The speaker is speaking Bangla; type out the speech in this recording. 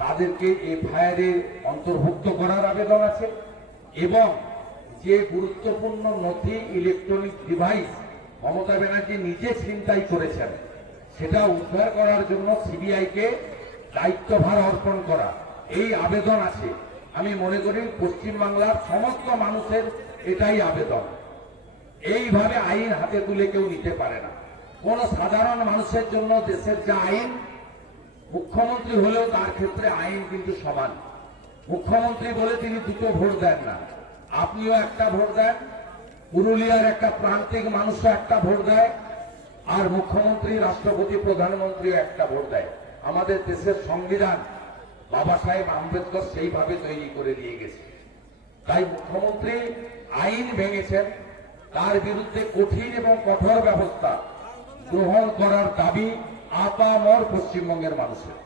তাদেরকে এফআইআরে অন্তর্ভুক্ত করার আবেদন আছে এবং যে গুরুত্বপূর্ণ নথি ইলেকট্রনিক ডিভাইস মমতা ব্যানার্জি নিজে ছিনতাই করেছেন সেটা উদ্ধার করার জন্য সিবিআইকে দায়িত্বভার অর্পণ করা এই আবেদন আছে। আমি মনে করি পশ্চিমবাংলার সমস্ত মানুষের এটাই আবেদন। এইভাবে আইন হাতে তুলে কেউ নিতে পারে না। কোন সাধারণ মানুষের জন্য দেশের যা আইন, মুখ্যমন্ত্রী হলেও তার ক্ষেত্রে আইন কিন্তু সমান। মুখ্যমন্ত্রী বলে তিনি দুটো ভোট দেন না, আপনিও একটা ভোট দেন, পুরুলিয়ার একটা প্রান্তিক মানুষও একটা ভোট দেয়, আর মুখ্যমন্ত্রী, রাষ্ট্রপতি, প্রধানমন্ত্রীও একটা ভোট দেয়। আমাদের দেশের সংবিধান বাবা সাহেব আম্বেদকর সেইভাবে তৈরি করে দিয়ে গেছে। তাই মুখ্যমন্ত্রী আইন ভেঙেছেন, তার বিরুদ্ধে কঠিন এবং কঠোর ব্যবস্থা গ্রহণ করার দাবি আপামর পশ্চিমবঙ্গের মানুষের।